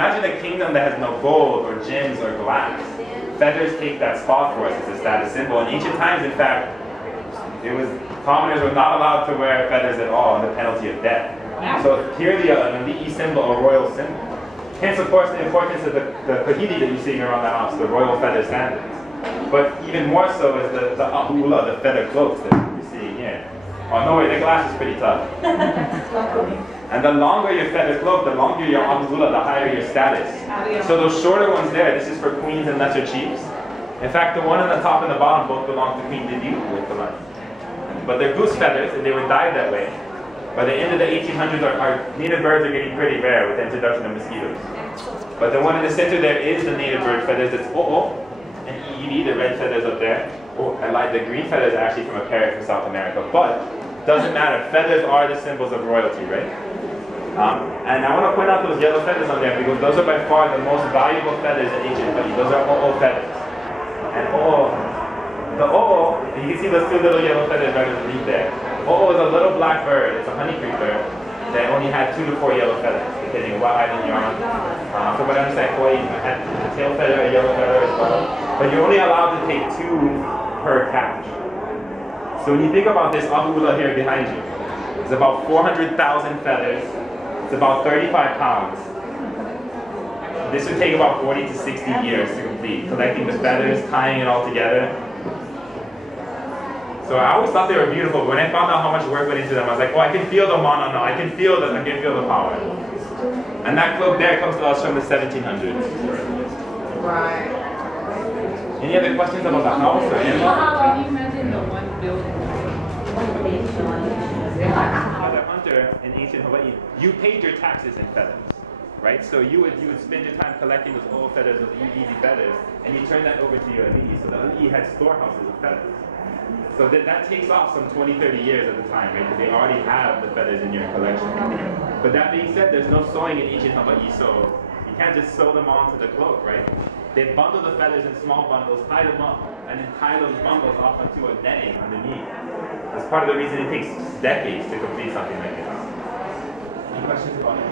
Imagine a kingdom that has no gold or gems or glass. Feathers take that spot for us as a status symbol. In ancient times, in fact, commoners were not allowed to wear feathers at all under penalty of death. So clearly an elite symbol, a royal symbol. Hence, of course, the importance of the kahidi that you see around the house, the royal feather sandals. But even more so is the ahula, the feather cloaks that you're seeing here. Oh, no way, the glass is pretty tough. And the longer your feather cloak, the longer your ahula, the higher your status. So those shorter ones there, this is for queens and lesser chiefs. In fact, the one on the top and the bottom both belong to Queen Didi with the line. But they're goose feathers, and they were dyed that way. By the end of the 1800s, our native birds are getting pretty rare with the introduction of mosquitoes. But the one in the center there is the native bird feathers. It's o'o and EED, the red feathers up there. Oh, I lied, the green feathers are actually from a parrot from South America. But doesn't matter, feathers are the symbols of royalty, right? And I want to point out those yellow feathers on there because those are by far the most valuable feathers in ancient Hawaii. Those are o'o feathers. And o'o, the o'o, you can see those two little yellow feathers right underneath there. O'o is a little black bird. It's a honey creeper that only had 2 to 4 yellow feathers, depending on what island you're on. So what I understand, Hawaii had a tail feather, a yellow feather as well. But you're only allowed to take 2 per catch. So when you think about this ahula here behind you, it's about 400,000 feathers. It's about 35 pounds. This would take about 40 to 60 years to complete, collecting the feathers, tying it all together. So I always thought they were beautiful, but when I found out how much work went into them, I was like, oh, I can feel the mana now. I can feel the power. And that cloak there comes to us from the 1700s. Right. Any other questions about the house or anything? Can you imagine the one building? As a hunter in ancient Hawaii, you paid your taxes in feathers, right? So you would spend your time collecting those old feathers, those easy feathers, and you turn that over to your ali'i. So the ali'i had storehouses of feathers. So that takes off some 20, 30 years at the time, right? Because they already have the feathers in your collection. But that being said, there's no sewing in ancient Hawaii, so you can't just sew them onto the cloak, right? They bundle the feathers in small bundles, tie them up, and then tie those bundles off onto a netting underneath. That's part of the reason it takes decades to complete something like this. Any questions about it?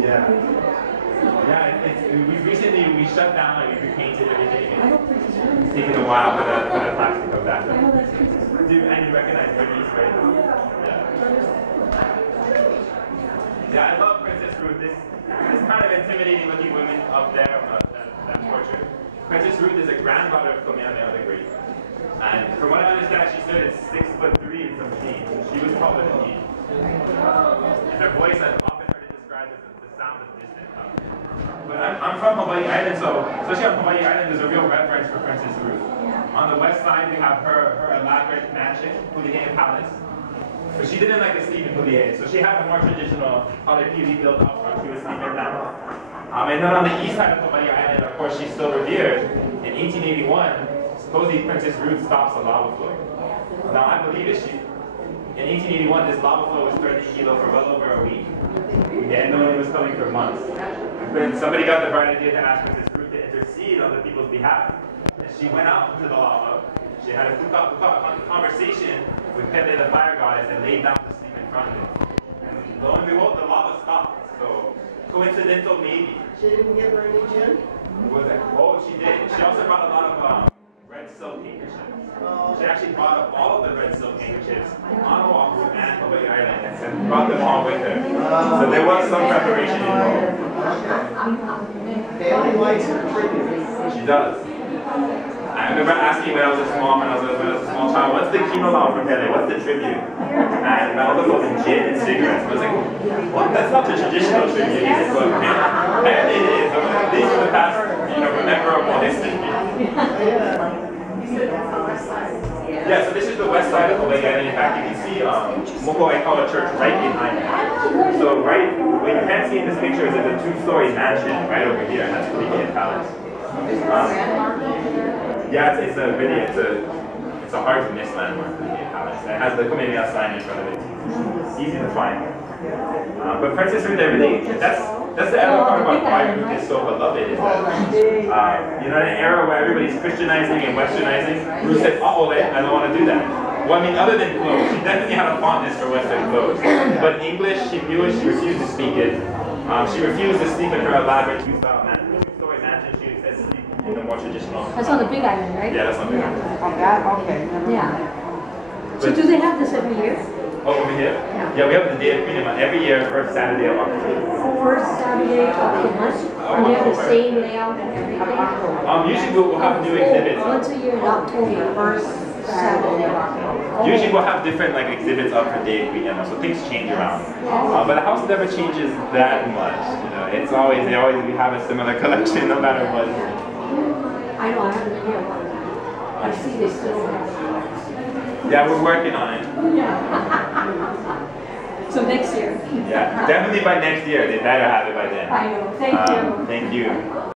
Yeah. Yeah, we shut down and we repainted everything. It's taken a while for the plaques to come back. And you recognize Bernice, right? Yeah, I love Princess Ruth. This kind of intimidating looking woman up there on that portrait. Princess Ruth is a granddaughter of Kamehameha the Great. And from what I understand, she stood at 6'3" in some jeans. She was taller than me. And her voice, I've often heard it described as the sound of distant thunder. But I'm from Hawaii Island, so especially on Hawaii Island, there's a real reverence for Princess Ruth. On the west side, we have her elaborate mansion, Pulihe Palace. But she didn't like to sleep in Pulihe, so she had a more traditional Halepiwi built up front. She was sleeping down. And then on the east side of Hawaii Island, of course, she's still revered. In 1881, supposedly Princess Ruth stops a lava flow. Now, I believe it. In 1881, this lava flow was 30 kilo for well over a week. And no one was coming for months. Then somebody got the bright idea to ask Princess Ruth to intercede on the people's behalf. And she went out into the lava. She had a conversation with Pele, the fire goddess, and laid down to sleep in front of it. And lo and behold, the lava stopped. So, coincidental maybe. She didn't give her any gin? What was that? Oh, she did. She also brought a lot of red silk handkerchiefs. She actually brought up all of the red silk handkerchiefs on Oahu and Hawaii Island and brought them all with her. So there was some preparation involved. Family likes her tribute. She does. I remember asking when I was a small child, what's the kino lao from Pele? What's the tribute? And my older told me gin and cigarettes. I was like, what? That's not the traditional tribute. He said, well, and it is. These are the past, memorable history. Yeah, so this is the west side of Hawaii, and in fact, you can see Moko Aikawa Church right behind it. So what you can't see in this picture is there's a 2-story mansion right over here, and that's Pulihe Palace. Yeah, it's a hard to miss landmark, Pulihe Palace. It has the Kamehameha sign in front of it. It's easy to find. But Princess Ruth, that's the other part about why Ruth is so beloved, is that, in an era where everybody's Christianizing and Westernizing, Ruth said, I don't want to do that. Well, I mean, other than clothes, she definitely had a fondness for Western clothes. But English, she refused to speak it. She refused to sleep in her elaborate two-story mansion. She said sleep in the more traditional. That's on the Big Island, right? Yeah, that's on the Big Island. Oh, that, okay. never mind. Yeah. So do they have this every year? Oh, over here? Yeah, we have the Day of Queen Emma every year, first Saturday of October. First Saturday of the month? And they have the same layout and everything? Usually we'll have new exhibits. Once a year in October, first Saturday of October. Usually we'll have different like exhibits up for Day of Queen Emma, so things change around. But the house never changes that much. You know, it's always we have a similar collection no matter what. I know, I haven't been here a long time. I see they still have. Yeah, we're working on it. So next year. Yeah, definitely by next year. They better have it by then. I know. Thank you. Thank you.